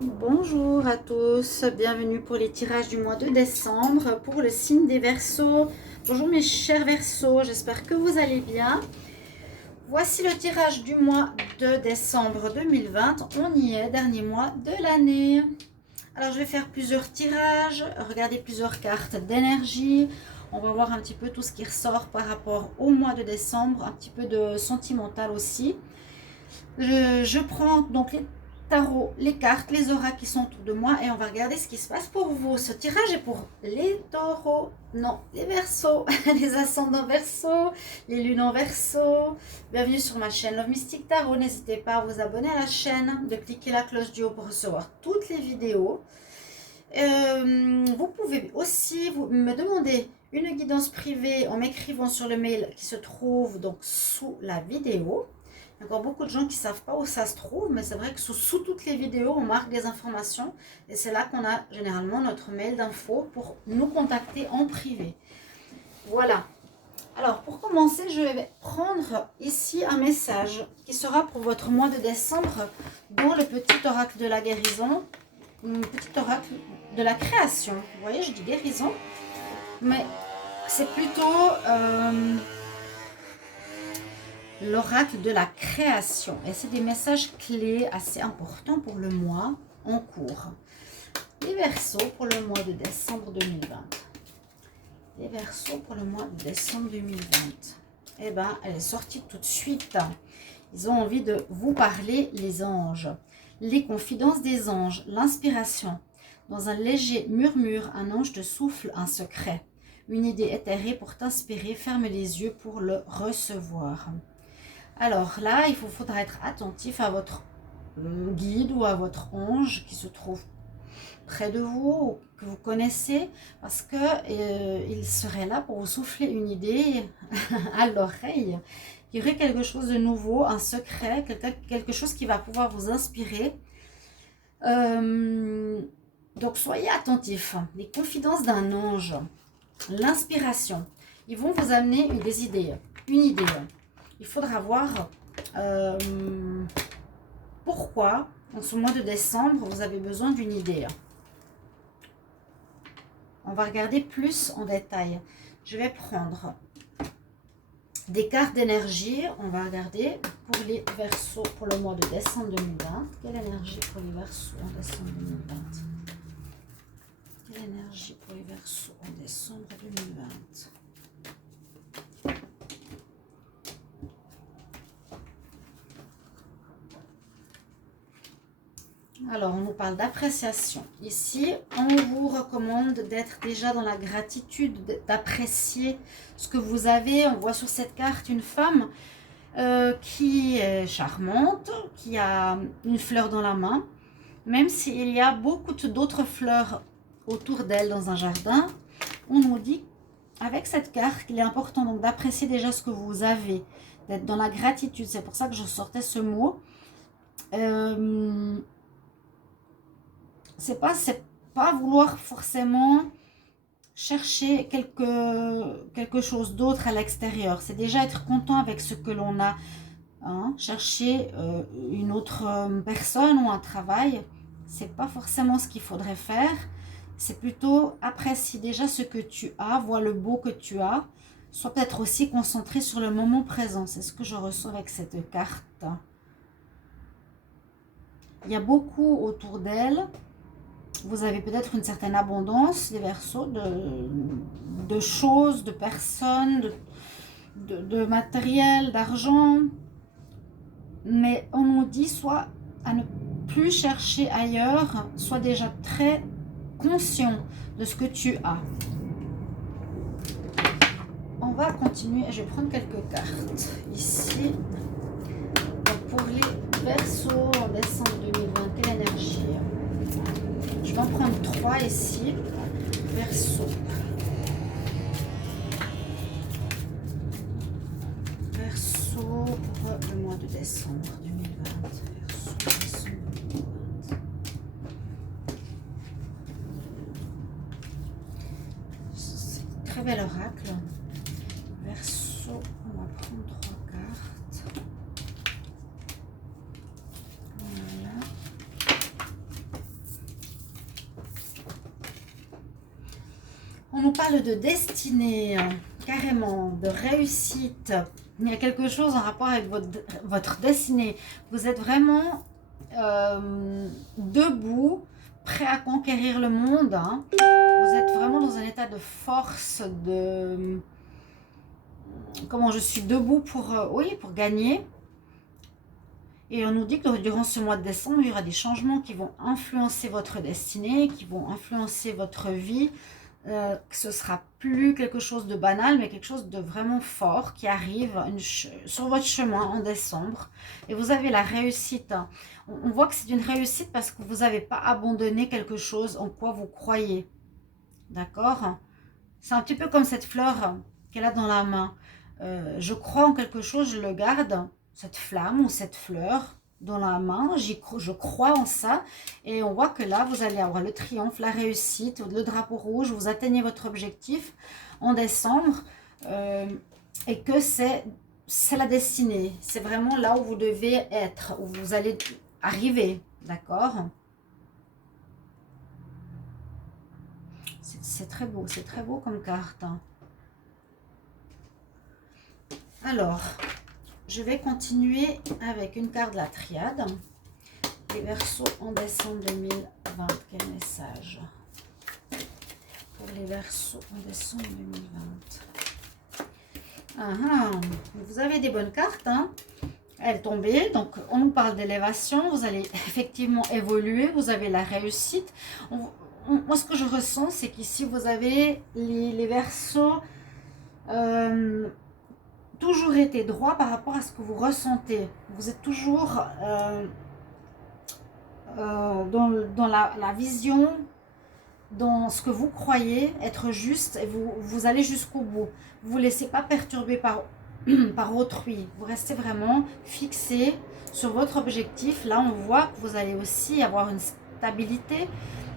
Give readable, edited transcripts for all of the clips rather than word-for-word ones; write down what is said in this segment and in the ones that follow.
Bonjour à tous, bienvenue pour les tirages du mois de décembre pour le signe des Verseaux. Bonjour mes chers Verseaux, j'espère que vous allez bien. Voici le tirage du mois de décembre 2020. On y est, dernier mois de l'année. Alors je vais faire plusieurs tirages, regarder plusieurs cartes d'énergie. On va voir un petit peu tout ce qui ressort par rapport au mois de décembre, un petit peu de sentimental aussi. Je prends donc les tarots, les cartes, les auras qui sont autour de moi et on va regarder ce qui se passe pour vous. Ce tirage est pour les taureaux, non, les verseaux, les ascendants verseaux, les lunes en verseau. Bienvenue sur ma chaîne Love Mystic Tarot. N'hésitez pas à vous abonner à la chaîne, de cliquer la cloche du haut pour recevoir toutes les vidéos. Vous pouvez aussi me demander une guidance privée en m'écrivant sur le mail qui se trouve donc sous la vidéo. Il y a encore beaucoup de gens qui ne savent pas où ça se trouve, mais c'est vrai que sous toutes les vidéos, on marque des informations et c'est là qu'on a généralement notre mail d'info pour nous contacter en privé. Voilà. Alors, pour commencer, je vais prendre ici un message qui sera pour votre mois de décembre dans le petit oracle de la guérison, un petit oracle de la création. Vous voyez, je dis guérison, mais c'est plutôt l'oracle de la création. Et c'est des messages clés assez importants pour le mois en cours. Les Verseaux pour le mois de décembre 2020. Les Verseaux pour le mois de décembre 2020. Eh bien, elle est sortie tout de suite. Ils ont envie de vous parler, les anges. Les confidences des anges, l'inspiration. Dans un léger murmure, un ange te souffle un secret. Une idée éthérée pour t'inspirer, ferme les yeux pour le recevoir. Alors là, il faudra être attentif à votre guide ou à votre ange qui se trouve près de vous, ou que vous connaissez, parce que il serait là pour vous souffler une idée à l'oreille. Il y aurait quelque chose de nouveau, un secret, quelque chose qui va pouvoir vous inspirer. Donc soyez attentifs. Les confidences d'un ange, l'inspiration, ils vont vous amener des idées, une idée. Il faudra voir pourquoi, en ce mois de décembre, vous avez besoin d'une idée. On va regarder plus en détail. Je vais prendre des cartes d'énergie. On va regarder pour les Verseaux pour le mois de décembre 2020. Quelle énergie pour les Verseaux en décembre 2020? Quelle énergie pour les Verseaux en décembre 2020? Alors, on nous parle d'appréciation. Ici, on vous recommande d'être déjà dans la gratitude, d'apprécier ce que vous avez. On voit sur cette carte une femme qui est charmante, qui a une fleur dans la main. Même s'il y a beaucoup d'autres fleurs autour d'elle dans un jardin, on nous dit, avec cette carte, qu'il est important donc d'apprécier déjà ce que vous avez, d'être dans la gratitude. C'est pour ça que je sortais ce mot. C'est pas vouloir forcément chercher quelque chose d'autre à l'extérieur. C'est déjà être content avec ce que l'on a. Hein. Chercher une autre personne ou un travail, c'est pas forcément ce qu'il faudrait faire. C'est plutôt apprécier déjà ce que tu as, voir le beau que tu as. Sois peut-être aussi concentré sur le moment présent. C'est ce que je ressens avec cette carte. Il y a beaucoup autour d'elle. Vous avez peut-être une certaine abondance, les Verseaux, de choses, de personnes, de matériel, d'argent. Mais on nous dit soit à ne plus chercher ailleurs, soit déjà très conscient de ce que tu as. On va continuer, je vais prendre quelques cartes ici. Donc pour les Verseaux en décembre 2020, quelle énergie? Je vais en prendre 3 ici. Verseau. Verseau pour le mois de décembre 2020. Verseau, décembre 2020. C'est un très bel oracle. Verseau, on va prendre 3 cartes. Voilà. On nous parle de destinée, carrément, de réussite. Il y a quelque chose en rapport avec votre destinée. Vous êtes vraiment debout, prêt à conquérir le monde. Hein. Vous êtes vraiment dans un état de force, de... Comment je suis debout pour, oui, pour gagner. Et on nous dit que durant ce mois de décembre, il y aura des changements qui vont influencer votre destinée, qui vont influencer votre vie. Que ce sera plus quelque chose de banal, mais quelque chose de vraiment fort qui arrive sur votre chemin en décembre. Et vous avez la réussite. On voit que c'est une réussite parce que vous n'avez pas abandonné quelque chose en quoi vous croyez. D'accord? C'est un petit peu comme cette fleur qu'elle a dans la main. Je crois en quelque chose, je le garde, cette flamme ou cette fleur dans la main, je crois en ça. Et on voit que là, vous allez avoir le triomphe, la réussite, le drapeau rouge, vous atteignez votre objectif en décembre. Et que c'est la destinée. C'est vraiment là où vous devez être, où vous allez arriver. D'accord? C'est très beau comme carte. Alors, je vais continuer avec une carte de la triade. Les Verseaux en décembre 2020, quel message pour les Verseaux en décembre 2020? Vous avez des bonnes cartes, hein? Elles tombaient, donc on nous parle d'élévation, vous allez effectivement évoluer, vous avez la réussite. Moi, ce que je ressens, c'est qu'ici, vous avez les Verseaux toujours été droit par rapport à ce que vous ressentez. Vous êtes toujours dans la vision, dans ce que vous croyez être juste, et vous allez jusqu'au bout. Vous ne vous laissez pas perturber par autrui. Vous restez vraiment fixé sur votre objectif. Là, on voit que vous allez aussi avoir une stabilité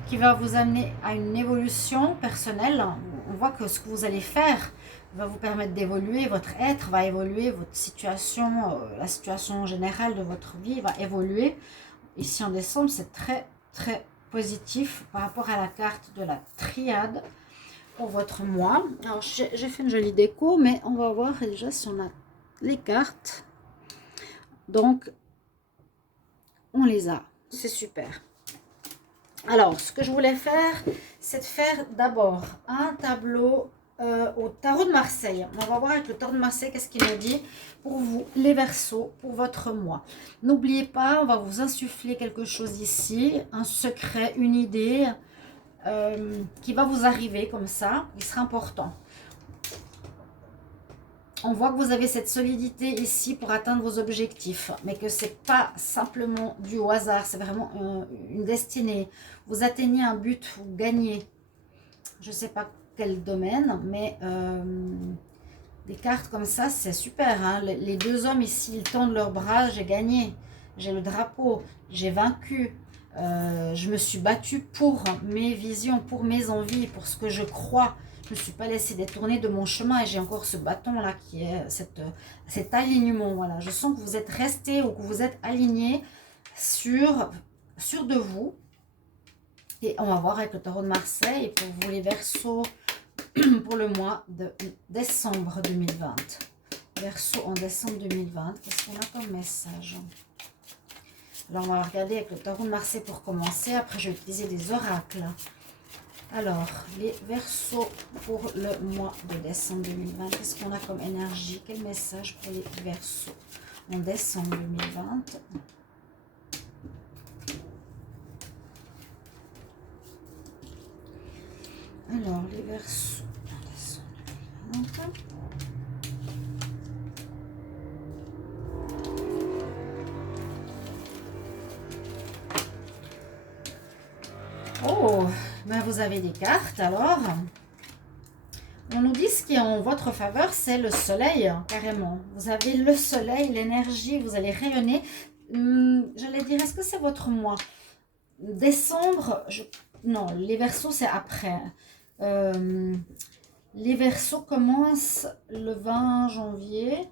qui va vous amener à une évolution personnelle. On voit que ce que vous allez faire va vous permettre d'évoluer, votre être va évoluer, votre situation, la situation générale de votre vie va évoluer. Ici en décembre, c'est très très positif par rapport à la carte de la triade pour votre mois. Alors j'ai fait une jolie déco, mais on va voir déjà si on a les cartes. Donc on les a, c'est super. Alors ce que je voulais faire, c'est de faire d'abord un tableau au tarot de Marseille. On va voir avec le tarot de Marseille qu'est-ce qu'il nous dit pour vous, les Verseaux, pour votre mois. N'oubliez pas, on va vous insuffler quelque chose ici, un secret, une idée qui va vous arriver comme ça. Il sera important. On voit que vous avez cette solidité ici pour atteindre vos objectifs, mais que ce n'est pas simplement dû au hasard, c'est vraiment une destinée. Vous atteignez un but, vous gagnez. Je ne sais pas quel domaine, mais des cartes comme ça, c'est super. Hein. Les deux hommes ici, ils tendent leurs bras, j'ai gagné. J'ai le drapeau, j'ai vaincu. Je me suis battue pour mes visions, pour mes envies, pour ce que je crois. Je ne me suis pas laissée détourner de mon chemin et j'ai encore ce bâton-là qui est cet alignement. Voilà. Je sens que vous êtes resté ou que vous êtes aligné sûr de vous. Et on va voir avec le tarot de Marseille pour vous les Verseaux pour le mois de décembre 2020. Verseau en décembre 2020, qu'est-ce qu'on a comme message? Alors on va regarder avec le tarot de Marseille pour commencer. Après je vais utiliser des oracles. Alors les Verseaux pour le mois de décembre 2020, qu'est-ce qu'on a comme énergie? Quel message pour les Verseaux en décembre 2020? Alors, les Verseaux en décembre 2020. Oh, ben vous avez des cartes alors. On nous dit ce qui est en votre faveur, c'est le soleil, hein, carrément. Vous avez le soleil, l'énergie, vous allez rayonner. J'allais dire, est-ce que c'est votre mois? Décembre, non, les Verseaux c'est après. Les Verseaux commencent le 20 janvier,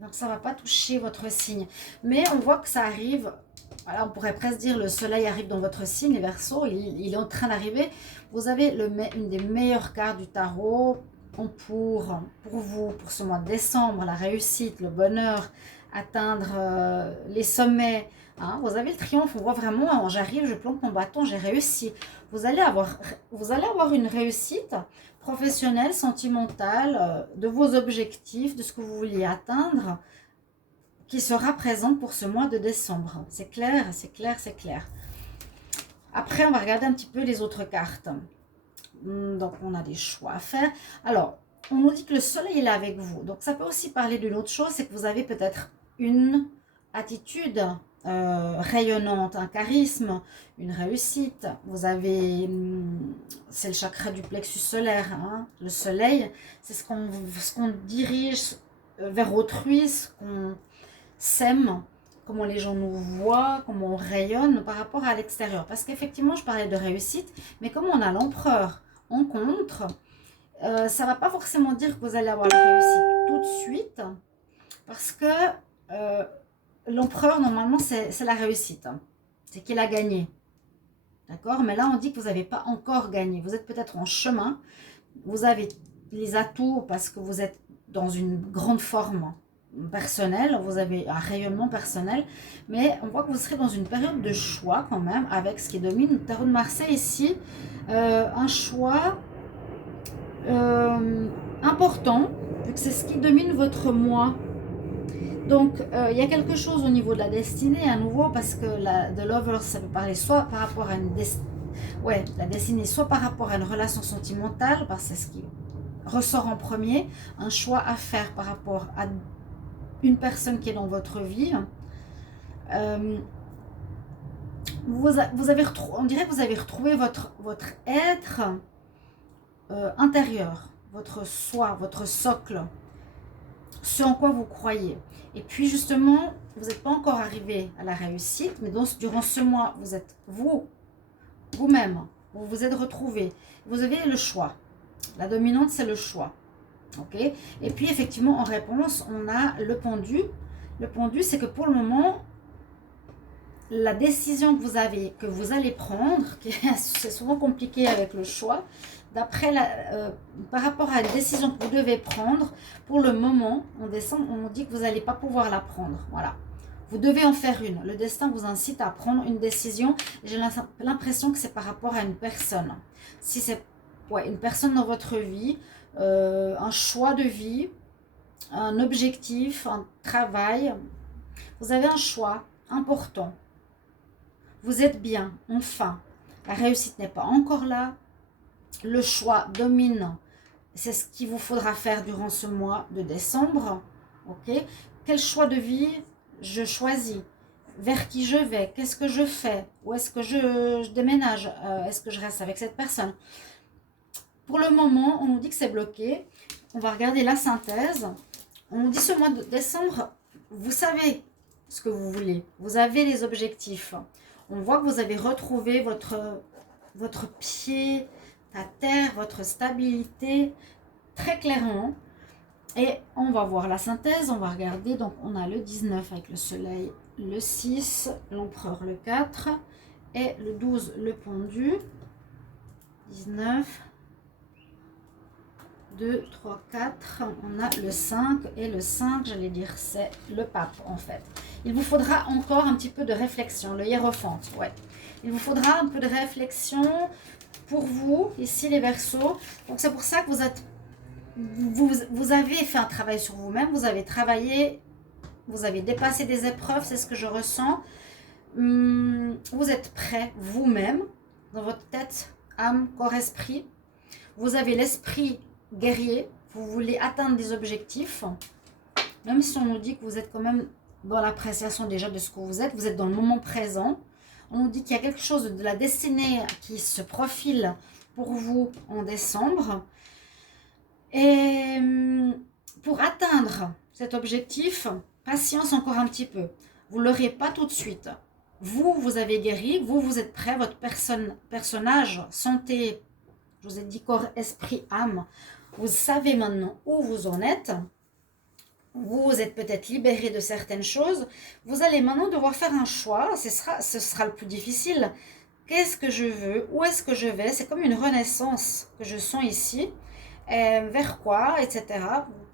donc ça ne va pas toucher votre signe. Mais on voit que ça arrive voilà, on pourrait presque dire le soleil arrive dans votre signe, les Verseaux, il est en train d'arriver. Vous avez une des meilleures cartes du tarot pour vous, pour ce mois de décembre, la réussite, le bonheur, atteindre les sommets. Hein. Vous avez le triomphe, on voit vraiment, j'arrive, je plante mon bâton, j'ai réussi. Vous allez avoir une réussite professionnelle, sentimentale, de vos objectifs, de ce que vous vouliez atteindre, qui sera présente pour ce mois de décembre. C'est clair, c'est clair, c'est clair. Après, on va regarder un petit peu les autres cartes. Donc, on a des choix à faire. Alors, on nous dit que le soleil est là avec vous. Donc, ça peut aussi parler d'une autre chose, c'est que vous avez peut-être une attitude rayonnante, un charisme, une réussite. Vous avez, c'est le chakra du plexus solaire, hein, le soleil. C'est ce qu'on dirige vers autrui, ce qu'on sème, comment les gens nous voient, comment on rayonne par rapport à l'extérieur. Parce qu'effectivement, je parlais de réussite, mais comme on a l'empereur en contre, ça ne va pas forcément dire que vous allez avoir la réussite tout de suite, parce que l'empereur, normalement, c'est la réussite. C'est qu'il a gagné. D'accord? Mais là, on dit que vous n'avez pas encore gagné. Vous êtes peut-être en chemin. Vous avez les atouts parce que vous êtes dans une grande forme personnel, vous avez un rayonnement personnel, mais on voit que vous serez dans une période de choix quand même, avec ce qui domine le tarot de Marseille ici, un choix important, vu que c'est ce qui domine votre moi. Donc, il y a quelque chose au niveau de la destinée, à nouveau, parce que The Lovers, ça peut parler soit par rapport à la destinée, soit par rapport à une relation sentimentale, parce que c'est ce qui ressort en premier, un choix à faire par rapport à une personne qui est dans votre vie. On dirait que vous avez retrouvé votre être intérieur, votre soi, votre socle, ce en quoi vous croyez. Et puis justement, vous n'êtes pas encore arrivé à la réussite, mais donc, durant ce mois, vous êtes vous-même, vous vous êtes retrouvé. Vous avez le choix. La dominante, c'est le choix. Okay. Et puis effectivement en réponse on a le pendu. Le pendu, c'est que pour le moment la décision que vous allez prendre, c'est souvent compliqué avec le choix, par rapport à une décision que vous devez prendre, pour le moment en décembre on dit que vous n'allez pas pouvoir la prendre. Voilà, vous devez en faire une. Le destin vous incite à prendre une décision. J'ai l'impression que c'est par rapport à une personne. Si c'est une personne dans votre vie, un choix de vie, un objectif, un travail. Vous avez un choix important. Vous êtes bien, enfin. La réussite n'est pas encore là. Le choix domine. C'est ce qu'il vous faudra faire durant ce mois de décembre. Ok? Quel choix de vie je choisis? Vers qui je vais? Qu'est-ce que je fais? Où est-ce que je déménage? Est-ce que je reste avec cette personne? Pour le moment, on nous dit que c'est bloqué. On va regarder la synthèse. On nous dit ce mois de décembre, vous savez ce que vous voulez. Vous avez les objectifs. On voit que vous avez retrouvé votre pied à terre, votre stabilité très clairement. Et on va voir la synthèse. On va regarder. Donc, on a le 19 avec le soleil, le 6, l'empereur le 4 et le 12, le pendu. 19... 2, 3, 4, on a le 5 et le 5, j'allais dire, c'est le pape en fait. Il vous faudra encore un petit peu de réflexion, le hiérophante, ouais. Il vous faudra un peu de réflexion pour vous, ici les Verseaux. Donc c'est pour ça que vous avez fait un travail sur vous-même, vous avez travaillé, vous avez dépassé des épreuves, c'est ce que je ressens. Vous êtes prêt vous-même, dans votre tête, âme, corps, esprit. Vous avez l'esprit guerrier, vous voulez atteindre des objectifs, même si on nous dit que vous êtes quand même dans l'appréciation déjà de ce que vous êtes dans le moment présent. On nous dit qu'il y a quelque chose de la destinée qui se profile pour vous en décembre. Et pour atteindre cet objectif, patience encore un petit peu. Vous ne l'aurez pas tout de suite. Vous avez guéri, vous êtes prêt, votre personnage, santé, je vous ai dit corps, esprit, âme. Vous savez maintenant où vous en êtes. vous êtes peut-être libéré de certaines choses. Vous allez maintenant devoir faire un choix. Ce sera le plus difficile. Qu'est-ce que je veux? Où est-ce que je vais? C'est comme une renaissance que je sens ici. Vers quoi, etc.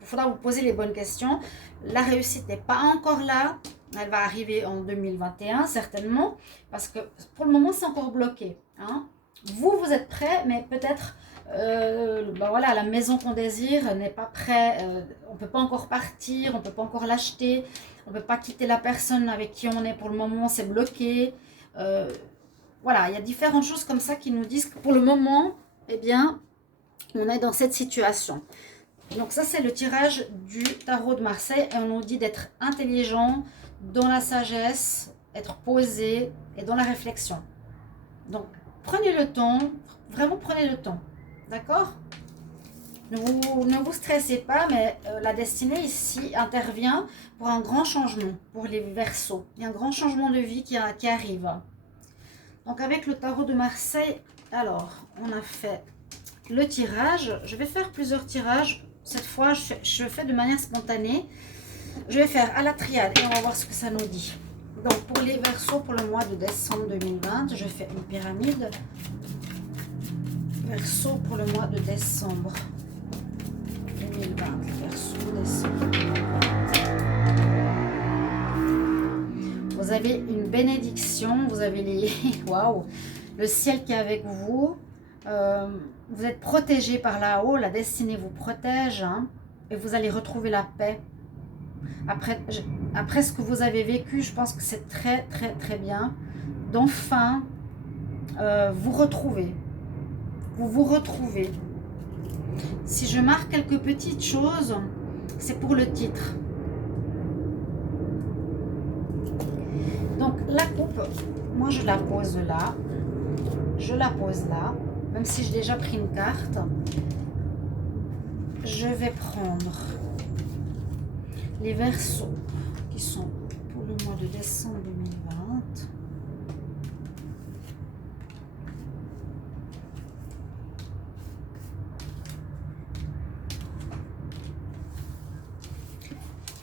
Il faudra vous poser les bonnes questions. La réussite n'est pas encore là. Elle va arriver en 2021, certainement. Parce que pour le moment, c'est encore bloqué. Hein. Vous êtes prêt, mais peut-être voilà, la maison qu'on désire n'est pas prêt. On ne peut pas encore partir, on ne peut pas encore l'acheter. On ne peut pas quitter la personne avec qui on est pour le moment, c'est bloqué. Voilà, il y a différentes choses comme ça qui nous disent que pour le moment, eh bien, on est dans cette situation. Donc ça, c'est le tirage du tarot de Marseille et on nous dit d'être intelligent, dans la sagesse, être posé et dans la réflexion. Donc, prenez le temps, vraiment prenez le temps, d'accord ? Ne vous stressez pas, mais la destinée ici intervient pour un grand changement, pour les Verseaux. Il y a un grand changement de vie qui arrive. Donc avec le tarot de Marseille, alors, on a fait le tirage. Je vais faire plusieurs tirages. Cette fois, je fais de manière spontanée. Je vais faire à la triade et on va voir ce que ça nous dit. Donc, pour les Verseaux, pour le mois de décembre 2020, je fais une pyramide. Verseau pour le mois de décembre 2020. Verseau, décembre 2020. Vous avez une bénédiction. Vous avez les... Waouh! Le ciel qui est avec vous. Vous êtes protégé par là-haut, la destinée vous protège, hein, et vous allez retrouver la paix. Après ce que vous avez vécu, je pense que c'est très très très bien d'enfin vous retrouver. Vous vous retrouvez. Si je marque quelques petites choses, c'est pour le titre. Donc la coupe, moi je la pose là. Je la pose là. Même si j'ai déjà pris une carte, je vais prendre les Verseaux qui sont pour le mois de décembre 2020.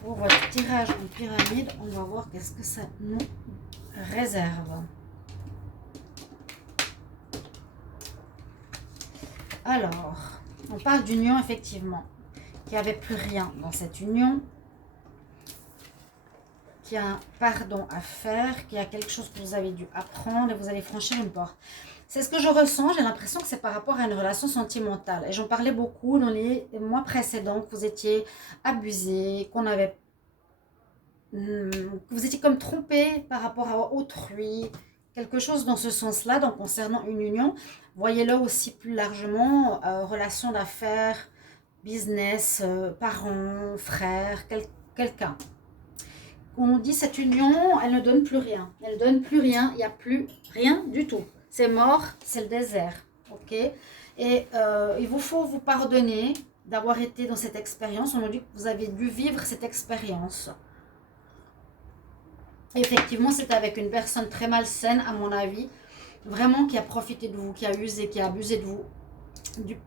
Pour votre tirage en pyramide, on va voir qu'est-ce que ça nous réserve. Alors, on parle d'union effectivement, qu'il n'y avait plus rien dans cette union, qu'il y a un pardon à faire, qu'il y a quelque chose que vous avez dû apprendre et vous allez franchir une porte. C'est ce que je ressens, j'ai l'impression que c'est par rapport à une relation sentimentale. Et j'en parlais beaucoup dans les mois précédents, que vous étiez abusé, que vous étiez comme trompé par rapport à autrui, quelque chose dans ce sens-là, donc concernant une union. Voyez-le aussi plus largement, relation d'affaires, business, parents, frères, quelqu'un. On nous dit cette union, elle ne donne plus rien. Elle ne donne plus rien, il n'y a plus rien du tout. C'est mort, c'est le désert. Ok. Et il vous faut vous pardonner d'avoir été dans cette expérience. On nous dit que vous avez dû vivre cette expérience. Effectivement, c'est avec une personne très malsaine, à mon avis, vraiment qui a profité de vous, qui a usé, qui a abusé de vous,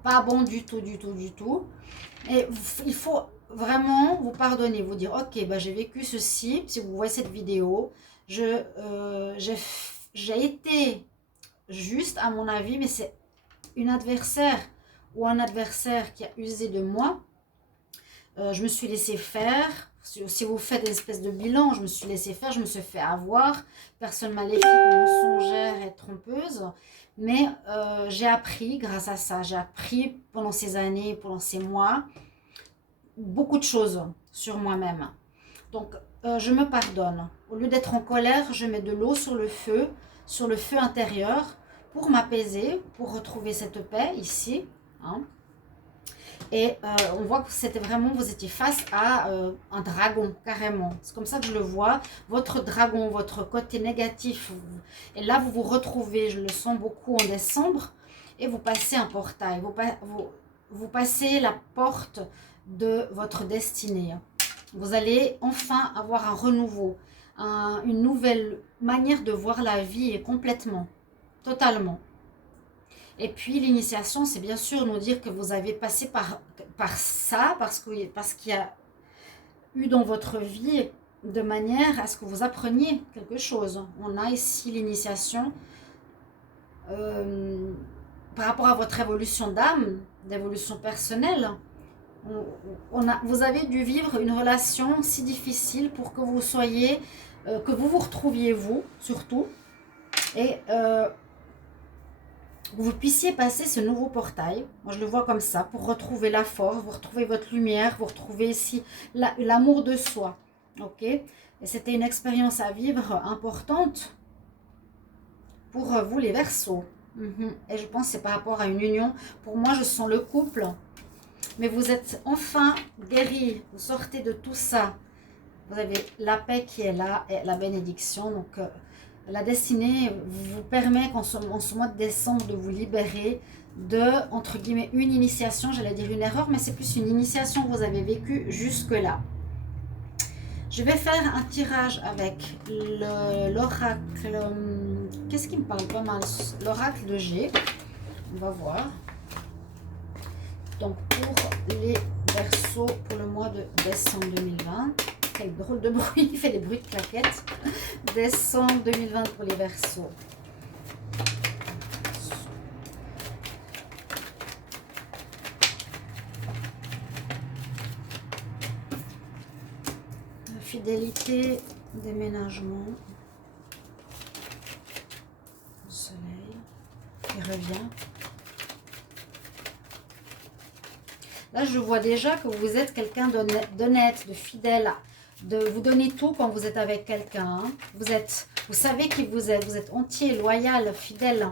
pas bon du tout, du tout, du tout. Et il faut vraiment vous pardonner, vous dire, ok, bah, j'ai vécu ceci, si vous voyez cette vidéo, j'ai été juste à mon avis, mais c'est une adversaire ou un adversaire qui a usé de moi. Je me suis laissé faire. Si vous faites une espèce de bilan, je me suis laissé faire, je me suis fait avoir. Personne maléfique, mensongère et trompeuse. Mais j'ai appris grâce à ça. J'ai appris pendant ces années, pendant ces mois, beaucoup de choses sur moi-même. Donc, je me pardonne. Au lieu d'être en colère, je mets de l'eau sur le feu intérieur, pour m'apaiser, pour retrouver cette paix ici. Hein. Et on voit que c'était vraiment, vous étiez face à un dragon, carrément. C'est comme ça que je le vois. Votre dragon, votre côté négatif. Et là, vous vous retrouvez, je le sens beaucoup en décembre. Et vous passez un portail. Vous passez la porte de votre destinée. Vous allez enfin avoir un renouveau. Une nouvelle manière de voir la vie et complètement. Totalement. Et puis l'initiation, c'est bien sûr nous dire que vous avez passé par ça, parce qu'il y a eu dans votre vie de manière à ce que vous appreniez quelque chose. On a ici l'initiation par rapport à votre évolution d'âme, d'évolution personnelle. Vous avez dû vivre une relation si difficile pour que vous soyez, que vous vous retrouviez vous, surtout, et vous puissiez passer ce nouveau portail, moi je le vois comme ça, pour retrouver la force, vous retrouvez votre lumière, vous retrouvez ici l'amour de soi, ok? Et c'était une expérience à vivre importante pour vous les Verseaux. Et je pense que c'est par rapport à une union. Pour moi, je sens le couple, mais vous êtes enfin guéris, vous sortez de tout ça. Vous avez la paix qui est là et la bénédiction, donc la destinée vous permet en ce mois de décembre de vous libérer de, entre guillemets, une initiation, j'allais dire une erreur, mais c'est plus une initiation que vous avez vécue jusque-là. Je vais faire un tirage avec l'oracle, qu'est-ce qui me parle pas mal? L'oracle de G, on va voir. Donc pour les Verseaux pour le mois de décembre 2020. Quel drôle de bruit, il fait des bruits de claquettes. Décembre 2020 pour les Verseaux. Fidélité, déménagement. Le soleil qui revient. Là, je vois déjà que vous êtes quelqu'un d'honnête, de fidèle, de vous donner tout quand vous êtes avec quelqu'un. Vous savez qui vous êtes entier, loyal, fidèle.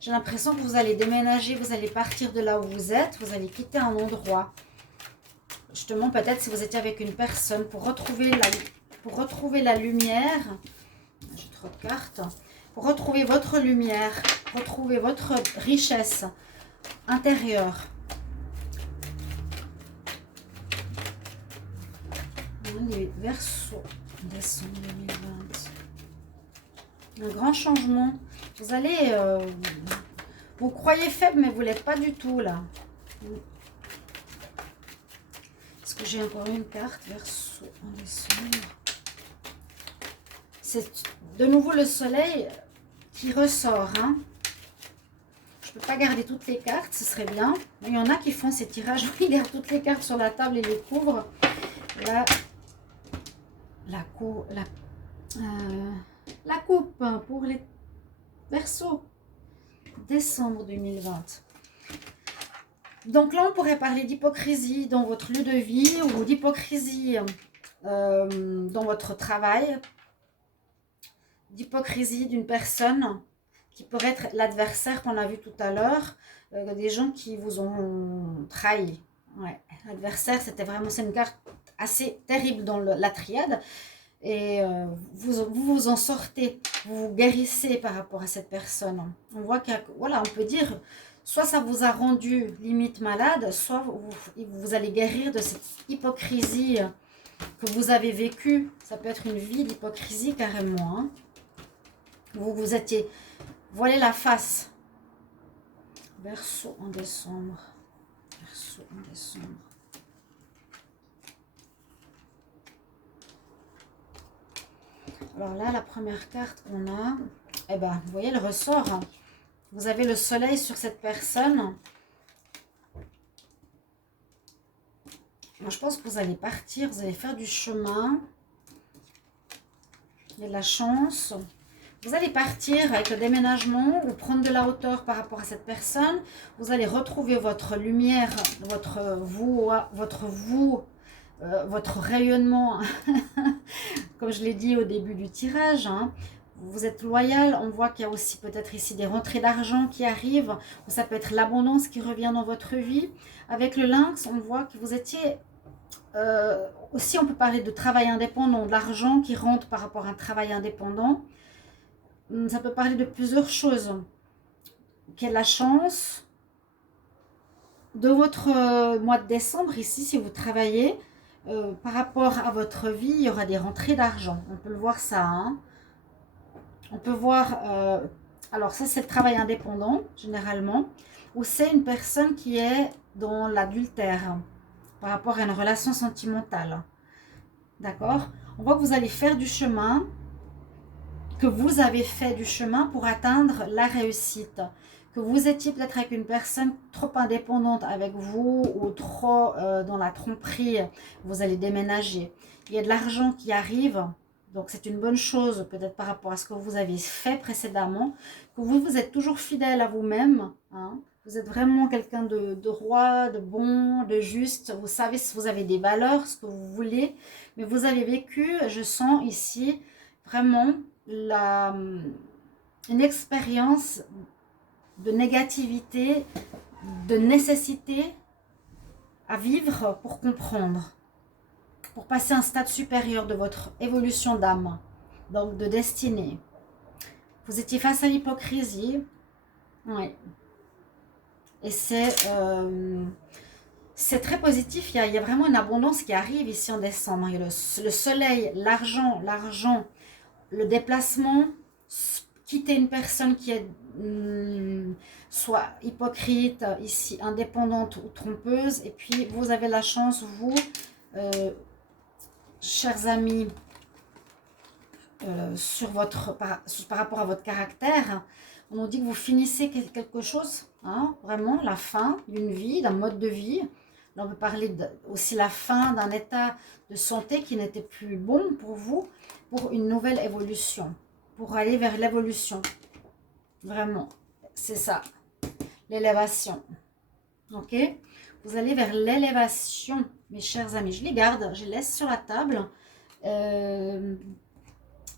J'ai l'impression que vous allez déménager, vous allez partir de là où vous êtes, vous allez quitter un endroit. Justement, peut-être si vous étiez avec une personne pour retrouver la lumière. J'ai trop de cartes. Pour retrouver votre lumière, retrouver votre richesse intérieure. Les Verseaux, décembre 2020. Un grand changement. Vous allez... vous croyez faible, mais vous ne l'êtes pas du tout, là. Est-ce que j'ai encore une carte? Verseau en décembre. C'est de nouveau le soleil qui ressort. Hein. Je ne peux pas garder toutes les cartes, ce serait bien. Mais il y en a qui font ces tirages où ils gardent toutes les cartes sur la table et les couvrent. Là... La coupe pour les Verseaux, décembre 2020. Donc là, on pourrait parler d'hypocrisie dans votre lieu de vie ou d'hypocrisie dans votre travail, d'hypocrisie d'une personne qui pourrait être l'adversaire qu'on a vu tout à l'heure, des gens qui vous ont trahi. Ouais. L'adversaire, c'est une carte assez terrible dans la triade et vous en sortez, vous vous guérissez par rapport à cette personne. On voit voilà, on peut dire, soit ça vous a rendu limite malade, soit vous allez guérir de cette hypocrisie que vous avez vécue. Ça peut être une vie d'hypocrisie carrément. Hein. Vous étiez, voilez la face. Verseau en décembre. Verseau en décembre. Alors là, la première carte qu'on a, eh ben, vous voyez le ressort. Vous avez le soleil sur cette personne. Moi, je pense que vous allez partir, vous allez faire du chemin. Il y a de la chance. Vous allez partir avec le déménagement ou prendre de la hauteur par rapport à cette personne. Vous allez retrouver votre lumière, votre rayonnement, comme je l'ai dit au début du tirage. Hein. Vous êtes loyal, on voit qu'il y a aussi peut-être ici des rentrées d'argent qui arrivent, ou ça peut être l'abondance qui revient dans votre vie. Avec le lynx, on voit que vous étiez... aussi, on peut parler de travail indépendant, de l'argent qui rentre par rapport à un travail indépendant. Ça peut parler de plusieurs choses. Quelle est la chance de votre mois de décembre ici, si vous travaillez, par rapport à votre vie, il y aura des rentrées d'argent. On peut le voir ça. Hein. On peut voir... alors ça, c'est le travail indépendant, généralement. Ou c'est une personne qui est dans l'adultère, par rapport à une relation sentimentale. d'accord? On voit que vous allez faire du chemin, que vous avez fait du chemin pour atteindre la réussite. Que vous étiez peut-être avec une personne trop indépendante avec vous ou trop dans la tromperie, vous allez déménager. Il y a de l'argent qui arrive, donc c'est une bonne chose peut-être par rapport à ce que vous avez fait précédemment, que vous êtes toujours fidèle à vous-même, hein. Vous êtes vraiment quelqu'un de roi, de bon, de juste. Vous savez, vous avez des valeurs, ce que vous voulez, mais vous avez vécu, je sens ici, vraiment une expérience de négativité, de nécessité à vivre pour comprendre, pour passer à un stade supérieur de votre évolution d'âme, donc de destinée. Vous étiez face à l'hypocrisie, oui. Et c'est très positif, il y a vraiment une abondance qui arrive ici en décembre. Il y a le soleil, l'argent, le déplacement, quitter une personne qui est soit hypocrite, ici indépendante ou trompeuse, et puis vous avez la chance, vous, chers amis, par rapport à votre caractère, on nous dit que vous finissez quelque chose, hein, vraiment la fin d'une vie, d'un mode de vie. Là, on peut parler aussi la fin d'un état de santé qui n'était plus bon pour vous, pour une nouvelle évolution, pour aller vers l'évolution. Vraiment, c'est ça, l'élévation. Ok? Vous allez vers l'élévation, mes chers amis. Je les garde, je les laisse sur la table.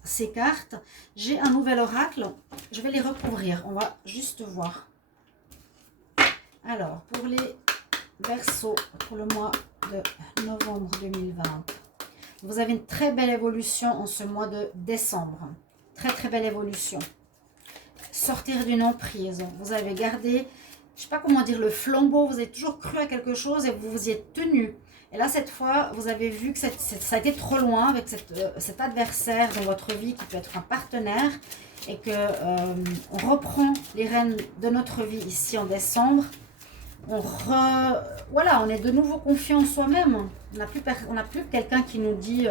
Ces cartes. J'ai un nouvel oracle. Je vais les recouvrir. On va juste voir. Alors, pour les Verseaux, pour le mois de novembre 2020, vous avez une très belle évolution en ce mois de décembre. Très, très belle évolution. Sortir d'une emprise. Vous avez gardé, je ne sais pas comment dire, le flambeau. Vous avez toujours cru à quelque chose et vous vous y êtes tenu. Et là, cette fois, vous avez vu que ça a été trop loin avec cet adversaire dans votre vie qui peut être un partenaire et qu'on reprend les rênes de notre vie ici en décembre. Voilà, on est de nouveau confiant en soi-même. On n'a plus quelqu'un qui nous dit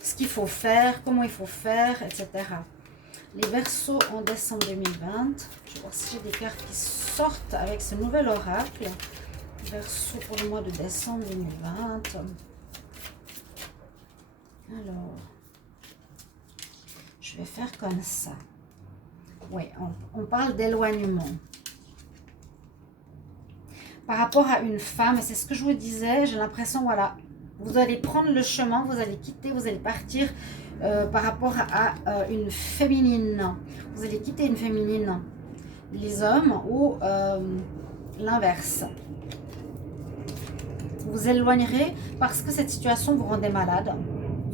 ce qu'il faut faire, comment il faut faire, etc. Les Verseaux en décembre 2020. Je vais voir si j'ai des cartes qui sortent avec ce nouvel oracle. Verseau pour le mois de décembre 2020. Alors, je vais faire comme ça. Oui, on parle d'éloignement. Par rapport à une femme, et c'est ce que je vous disais, j'ai l'impression, voilà, vous allez prendre le chemin, vous allez quitter, vous allez partir par rapport à une féminine. Vous allez quitter une féminine, les hommes, ou l'inverse. Vous éloignerez parce que cette situation vous rendait malade.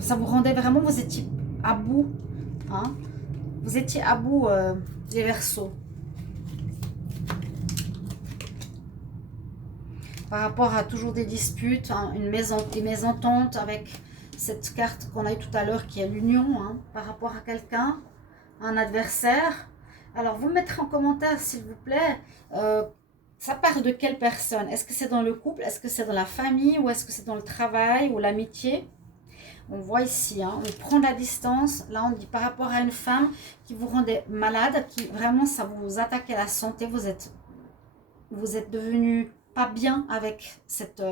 Ça vous rendait vraiment, vous étiez à bout. Hein? Vous étiez à bout les Verseaux. Par rapport à toujours des disputes, hein, des mésententes avec cette carte qu'on a eu tout à l'heure qui est l'union, hein, par rapport à quelqu'un, un adversaire. Alors, vous me mettrez en commentaire, s'il vous plaît, ça part de quelle personne? Est-ce que c'est dans le couple? Est-ce que c'est dans la famille? Ou est-ce que c'est dans le travail ou l'amitié? On voit ici, hein, on prend la distance. Là, on dit par rapport à une femme qui vous rendait malade, qui vraiment, ça vous attaquait la santé. Vous êtes devenu pas bien avec cette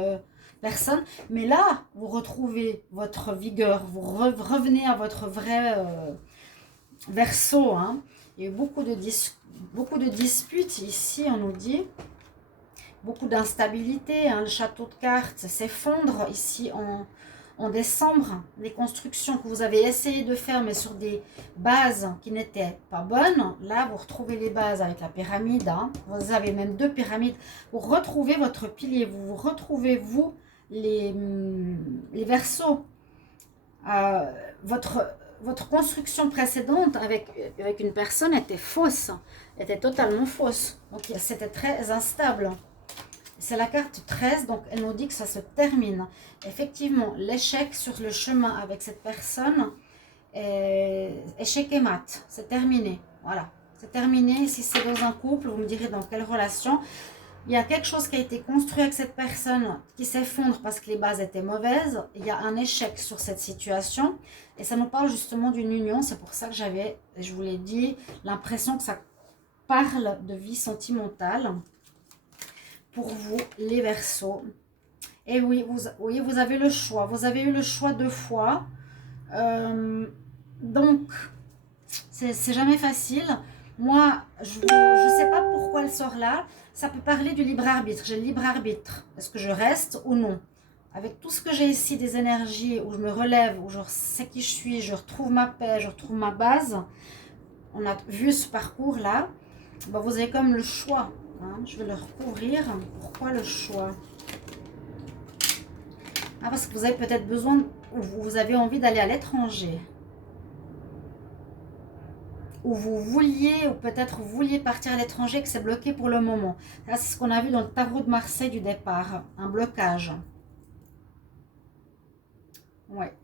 personne. Mais là, vous retrouvez votre vigueur. Vous revenez à votre vrai Verseau. Hein. Il y a eu beaucoup de disputes ici, on nous dit. Beaucoup d'instabilité, hein, le château de cartes s'effondre ici en décembre. Les constructions que vous avez essayé de faire, mais sur des bases qui n'étaient pas bonnes. Là, vous retrouvez les bases avec la pyramide. Hein. Vous avez même 2 pyramides. Vous retrouvez votre pilier. Vous retrouvez, vous, les Verseaux. Votre construction précédente avec une personne était fausse. Était totalement fausse. Donc, c'était très instable. C'est la carte 13, donc elle nous dit que ça se termine. Effectivement, l'échec sur le chemin avec cette personne, échec et mat, c'est terminé. Voilà, c'est terminé. Si c'est dans un couple, vous me direz dans quelle relation. Il y a quelque chose qui a été construit avec cette personne qui s'effondre parce que les bases étaient mauvaises. Il y a un échec sur cette situation. Et ça nous parle justement d'une union. C'est pour ça que je vous l'ai dit, l'impression que ça parle de vie sentimentale pour vous, les Verseaux. Et oui, vous avez le choix. Vous avez eu le choix 2 fois. Donc, c'est jamais facile. Moi, je ne sais pas pourquoi elle sort là. Ça peut parler du libre arbitre. J'ai le libre arbitre. Est-ce que je reste ou non? Avec tout ce que j'ai ici, des énergies où je me relève, où je sais qui je suis, je retrouve ma paix, je retrouve ma base. On a vu ce parcours-là. Ben, vous avez comme le choix. Hein. Je vais le recouvrir. Pourquoi le choix? Ah, parce que vous avez peut-être besoin, ou vous avez envie d'aller à l'étranger. Ou vous vouliez, ou peut-être vous vouliez partir à l'étranger, que c'est bloqué pour le moment. Là, c'est ce qu'on a vu dans le tarot de Marseille du départ. Un blocage. Ouais.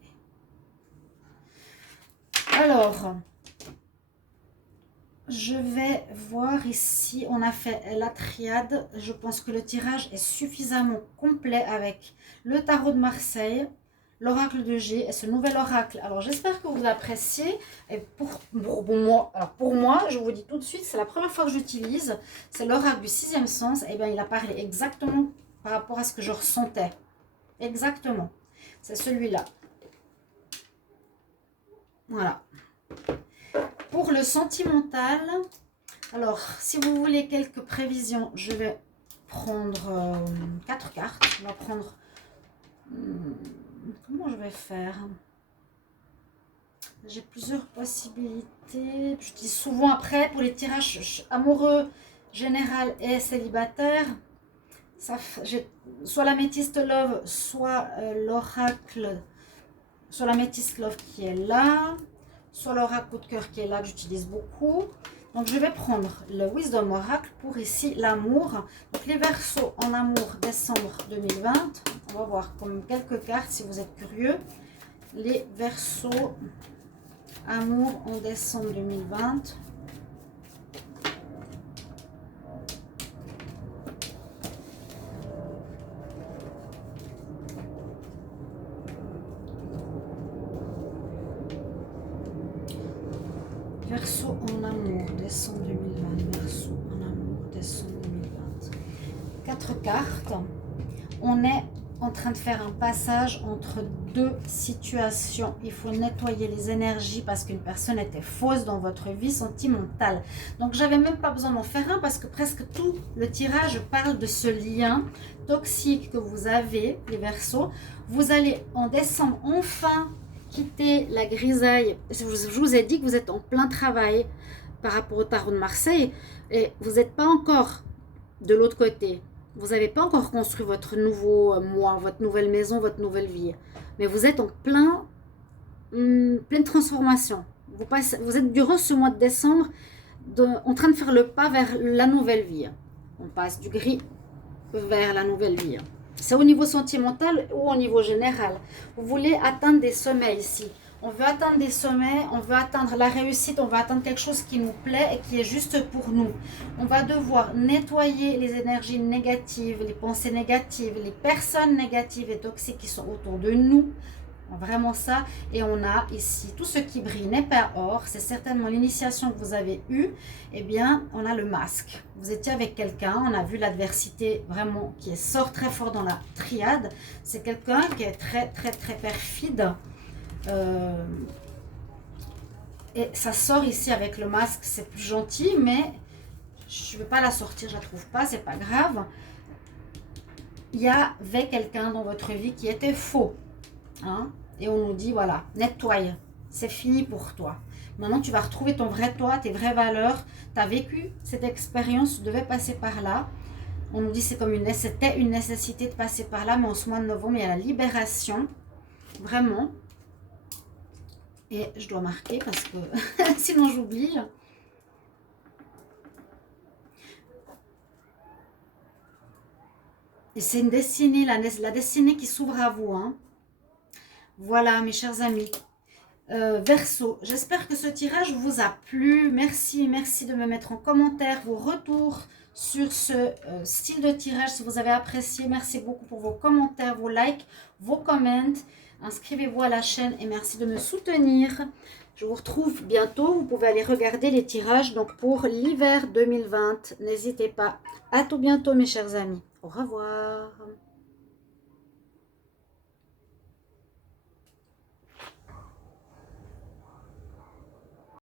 Alors, je vais voir ici, on a fait la triade. Je pense que le tirage est suffisamment complet avec le tarot de Marseille, l'oracle de G et ce nouvel oracle. Alors, j'espère que vous appréciez. Et pour moi, je vous dis tout de suite, c'est la première fois que j'utilise. C'est l'oracle du 6e sens. Et bien, il a parlé exactement par rapport à ce que je ressentais. Exactement. C'est celui-là. Voilà. Pour le sentimental, alors, si vous voulez quelques prévisions, je vais prendre 4 cartes. On va prendre... comment je vais faire? J'ai plusieurs possibilités. Je dis souvent après, pour les tirages amoureux, général et célibataire, j'ai soit l'améthyste love, soit l'oracle, soit l'améthyste love qui est là, soit l'oracle coup de cœur qui est là, que j'utilise beaucoup. Donc, je vais prendre le Wisdom Oracle pour ici l'amour. Donc, les Verseaux en amour, décembre 2020. On va voir comme quelques cartes si vous êtes curieux. Les Verseaux, amour en décembre 2020. Verseau en amour, décembre 2020. Verseau en amour, décembre 2020. 4 cartes. On est en train de faire un passage entre 2 situations. Il faut nettoyer les énergies parce qu'une personne était fausse dans votre vie sentimentale. Donc, j'avais même pas besoin d'en faire un parce que presque tout le tirage parle de ce lien toxique que vous avez, les Verseaux. Vous allez en décembre enfin quitter la grisaille. Je vous ai dit que vous êtes en plein travail par rapport au tarot de Marseille et vous n'êtes pas encore de l'autre côté. Vous n'avez pas encore construit votre nouveau moi, votre nouvelle maison, votre nouvelle vie. Mais vous êtes en pleine transformation. Vous êtes durant ce mois de décembre en train de faire le pas vers la nouvelle vie. On passe du gris vers la nouvelle vie. C'est au niveau sentimental ou au niveau général. Vous voulez atteindre des sommets ici. On veut atteindre des sommets, on veut atteindre la réussite, on veut atteindre quelque chose qui nous plaît et qui est juste pour nous. On va devoir nettoyer les énergies négatives, les pensées négatives, les personnes négatives et toxiques qui sont autour de nous. Vraiment ça. Et on a ici, tout ce qui brille n'est pas or. C'est certainement l'initiation que vous avez eue. Eh bien, on a le masque. Vous étiez avec quelqu'un. On a vu l'adversité vraiment qui sort très fort dans la triade. C'est quelqu'un qui est très, très, très perfide. Et ça sort ici avec le masque. C'est plus gentil, mais je ne vais pas la sortir. Je ne la trouve pas. C'est pas grave. Il y avait quelqu'un dans votre vie qui était faux. Hein? Et on nous dit, voilà, nettoie, c'est fini pour toi. Maintenant, tu vas retrouver ton vrai toi, tes vraies valeurs. Tu as vécu cette expérience, tu devais passer par là. On nous dit que c'était une nécessité de passer par là, mais en ce mois de novembre, il y a la libération, vraiment. Et je dois marquer parce que sinon j'oublie. Et c'est une destinée, la destinée qui s'ouvre à vous, hein. Voilà, mes chers amis. Verseau, j'espère que ce tirage vous a plu. Merci de me mettre en commentaire vos retours sur ce style de tirage. Si vous avez apprécié, merci beaucoup pour vos commentaires, vos likes, vos comments. Inscrivez-vous à la chaîne et merci de me soutenir. Je vous retrouve bientôt. Vous pouvez aller regarder les tirages donc pour l'hiver 2020. N'hésitez pas. À tout bientôt mes chers amis. Au revoir.